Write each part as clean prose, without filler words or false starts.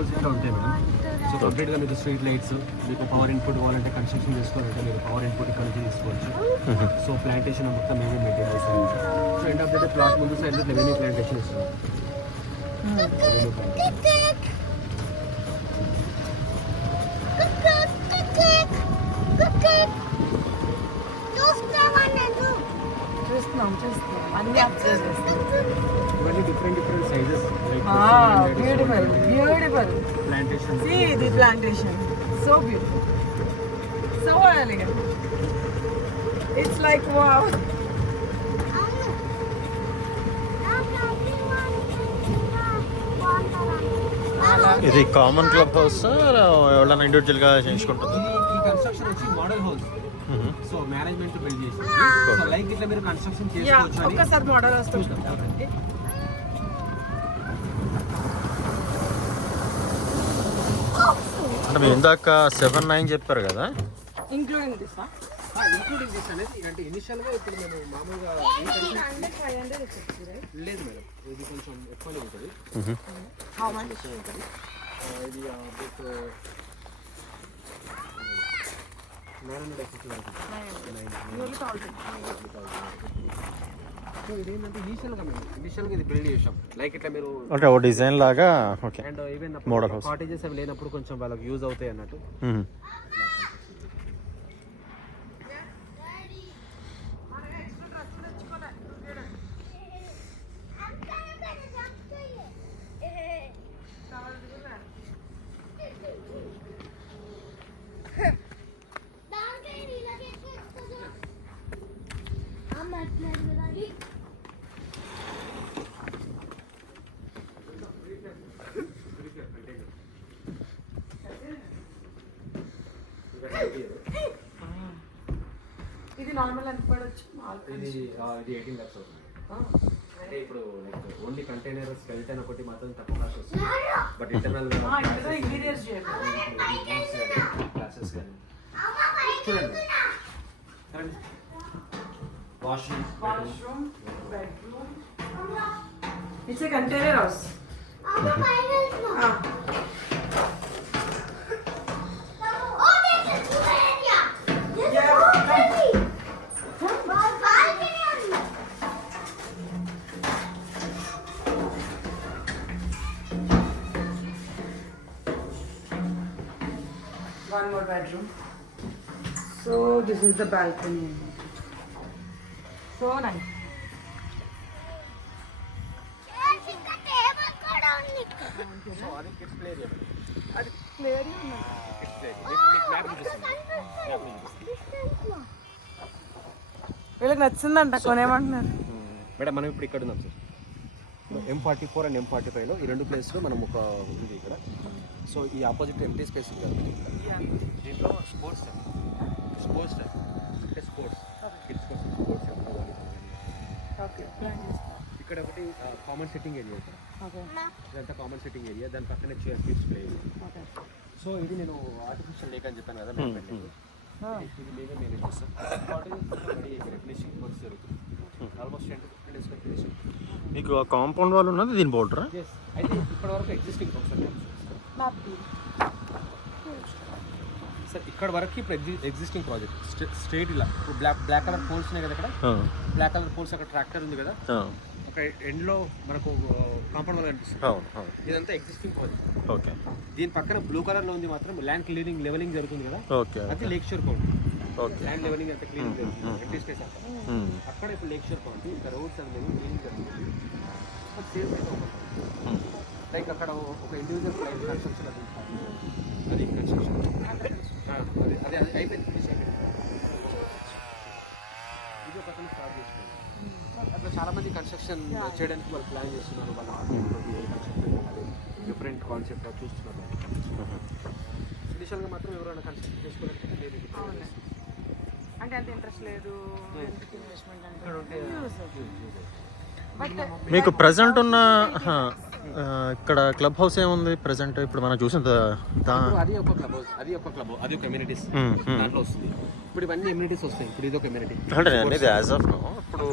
Poles ఇట్లా ఉంటాయి madam. So కంప్లీట్గా మీకు స్ట్రీట్ లైట్స్, మీకు పవర్ ఇన్పుట్ కావాలంటే కన్స్ట్రక్షన్ చేసుకోవాలంటే మీరు పవర్ ఇన్పుట్ ఇక్కడ నుంచి తీసుకోవచ్చు. సో ప్లాంటేషన్ మొత్తం మేమే మెయింటైన్ చేస్తాం. So end of the day plot ముందు సైడ్ రెవెన్యూ ప్లాంటేషన్ ఇస్తున్నాం. చూస్తున్నాం అన్ని అబ్జర్వ్ చేస్తాం. ఇవన్నీ different sizes. Beautiful plantation. See the plantation. So beautiful. So elegant. It's like wow. ఇది కామన్ క్లబ్ హౌస్ ఎవరైనా ఇండివిజువల్గా చేయించుకుంటుంది. ఈ కన్స్ట్రక్షన్ వచ్చి model house. So management build చేసి సో లైక్ ఇట్లా మీరు కన్స్ట్రక్షన్ చేసుకోవచ్చు. ఒక్కసారి మోడల్ హౌస్ అంటే మీరు ఇందాక 7-9 చెప్పారు కదా, ఇంక్లూడింగ్ దిస్ ఇంక్లూడింగ్ దిస్ అనేది అంటే ఇనిషియల్గా ఇప్పుడు నేను మామూలుగా లేదు మేడం, ఇది కొంచెం ఎక్కువనే ఉంటుంది. ఇది సో ఇదేంటంటే ఇనిషియల్గా ఇది బిల్డ్ చేసాం లైక్ ఇట్లా మీరు అంటే ఓ డిజైన్ లాగా. Okay. And even model house cottages అవి లేనప్పుడు కొంచెం వాళ్ళకి యూజ్ అవుతాయి అన్నట్టు. ఇది నార్మల్ ఎంత పడవచ్చు? ఇది 18 lakhs అవుతుంది. అంటే ఇప్పుడు లైక్ ఓన్లీ కంటైనర్ స్కెల్టన్ ఒకటి మాత్రం తక్కువ కాస్ట్ వస్తుంది. బట్ ఇంటర్నల్ ఇంటీరియర్స్ క్లాసెస్ కానీ చూడండి. Washroom, bedroom. It's a container house. One more bedroom. So this is the balcony. So nice. So అది కిడ్స్ ప్లే ఏరియా. అది play area kids play area. వీళ్ళకి నచ్చిందంట, కొనేమంటున్నారు. Madam మనం ఇప్పుడు ఇక్కడ ఉన్నాం సార్. M44 అండ్ M45లో ఈ రెండు ప్లేస్లో మనం ఒక ఉంది ఇక్కడ. సో ఈ ఆపోజిట్ ఎంటీ స్పేస్ ఉంది కదా దీంట్లో స్పోర్ట్స్ అంటే స్పోర్ట్స్ కిడ్స్ కోసం స్పోర్ట్స్ ఇక్కడ ఒకటి కామన్ సిట్టింగ్ ఏరియా. ఇదంతా కామన్ సిట్టింగ్ ఏరియా, దాని పక్కనే కిడ్స్ ప్లే ఏరియా. సో ఇది నేను ఆర్టిఫిషియల్ లేక్ అని చెప్పాను కదా, ఇది మేమే మేనేజ్ చేస్తాం. ఫినిషింగ్ వర్క్స్ జరుగుతుంది. Almost 10 to 15 days finishing. మీకు కాంపౌండ్ వాళ్ళు ఉన్నది దీని బోర్డరా? అయితే ఇప్పటివరకు ఎగ్జిస్టింగ్ సార్ ఇక్కడ వరకు ఇప్పుడు ఎగ్జిస్టింగ్ ప్రాజెక్ట్ స్ట్రేట్ ఇలా ఇప్పుడు బ్లాక్ కలర్ పోల్స్ ఉన్నాయి కదా, ఇక్కడ బ్లాక్ కలర్ పోల్స్ అక్కడ ట్రాక్టర్ ఉంది కదా, ఒక ఎండ్లో మనకు కాంపౌండ్ వాల్ కనిపిస్తుంది. ఇదంతా ఎగ్జిస్టింగ్ ప్రాజెక్ట్. ఓకే. దీని పక్కన బ్లూ కలర్లో ఉంది మాత్రం ల్యాండ్ క్లీనింగ్ లెవెలింగ్ జరుగుతుంది కదా, ఓకే. అది లేక్ షోర్ కౌంటీ. ల్యాండ్ లెవెలింగ్ అంతా క్లీనింగ్ జరుగుతుంది ఎంటీ స్పేస్ అక్కడ. అక్కడ ఇప్పుడు లేక్ షోర్ కౌంటీ, ఇంకా రోడ్స్ అనేది క్లీనింగ్ జరుగుతుంది. సేఫ్ లైక్ అక్కడ ఒక ఇండివిజువల్ ఫ్లైట్ కన్స్ట్రక్షన్ అది కన్స్ట్రక్షన్ అది అయిపోయింది. ఇది ఒక అతను స్టార్ట్ చేసుకోండి. అట్లా చాలామంది కన్స్ట్రక్షన్ చేయడానికి వాళ్ళు ప్లాన్ చేస్తున్నారు. వాళ్ళ డిఫరెంట్ కాన్సెప్ట్ చూస్తున్నారు. ఇనిషియల్గా మాత్రం ఎవరైనా కన్స్ట్రక్షన్ చేసుకోవడానికి లేదు అంటే అంత ఇంట్రెస్ట్ లేదు. ఇన్వెస్ట్మెంట్ అంటే మీకు ప్రజెంట్ ఉన్న ఇక్కడ క్లబ్ హౌస్ ఏముంది ప్రజెంట్ ఇప్పుడు మనం చూసిన అది ఒక క్లబ్ హౌస్, అది ఒక క్లబ్, అది ఒక కమ్యూనిటీస్ దాంట్లో వస్తుంది. ఇప్పుడు ఇవన్నీ ఎమ్యూనిటీస్ వస్తాయి. ఇప్పుడు ఇది ఒక కమ్యూనిటీ అంటే అనేది యాజ్ ఆఫ్ నో ఇప్పుడు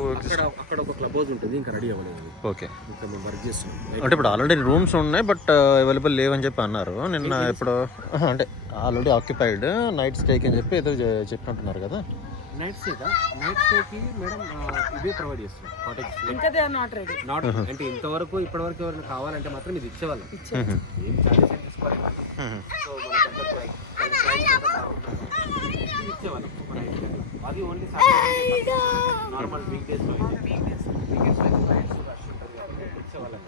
అక్కడ ఒక క్లబ్ హౌస్ ఉంటుంది, ఇంకా రెడీ అవ్వలేదు. ఓకే, ఇంకా మేము వర్క్ చేస్తున్నాం. అంటే ఇప్పుడు ఆల్రెడీ రూమ్స్ ఉన్నాయి బట్ అవైలబుల్ లేవని చెప్పి అన్నారు నిన్న. ఇప్పుడు అంటే ఆల్రెడీ ఆక్యుపైడ్ నైట్ స్టేకి అని చెప్పి ఏదో చెప్పినట్టున్నారు కదా. నైట్ స్టేకి మేడం ఇవే ప్రొవైడ్ చేస్తున్నాం కాటేజ్. ఇంకా they are not ready. Not అంటే ఇంతవరకు ఇప్పటివరకు ఎవరైనా కావాలంటే మాత్రం ఇది ఇచ్చేవాళ్ళం. ఏం చార్జెస్ ఏం తీసుకోవాలి. సో మన ఇచ్చేవాళ్ళం. అది ఓన్లీ నార్మల్ వీక్ డేస్లో ఇచ్చేవాళ్ళం.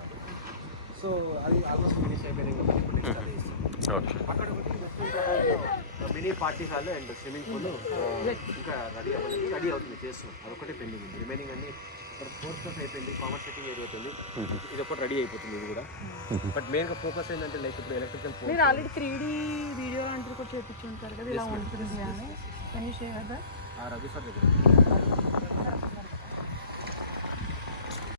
సో అది ఆల్మోస్ట్ ఫినిష్ అయిపోయినాయి. అక్కడ ఒకటి mini party hall and swimming pool ఇంకా రెడీ అవ్వలేదు, రెడీ అవుతుంది, చేస్తున్నాం. అదొకటి పెండింగ్ ఉంది. రిమైనింగ్ అన్ని ఇక్కడ స్పోర్ట్స్ క్లబ్ అయిపోయింది, కామర్స్ సెట్టింగ్ ఏరియా అవుతుంది, ఇది ఒకటి రెడీ అయిపోతుంది. ఇది కూడా బట్ మెయిన్గా ఫోకస్ ఏంటంటే లైక్ ఇప్పుడు ఎలక్ట్రికల్ మీరు ఆల్రెడీ 3D వీడియో లాంటిది కూడా చేయించుంటారు కదా, ఇలా ఉంటుంది అని. Can you share that? Ravi sir దగ్గర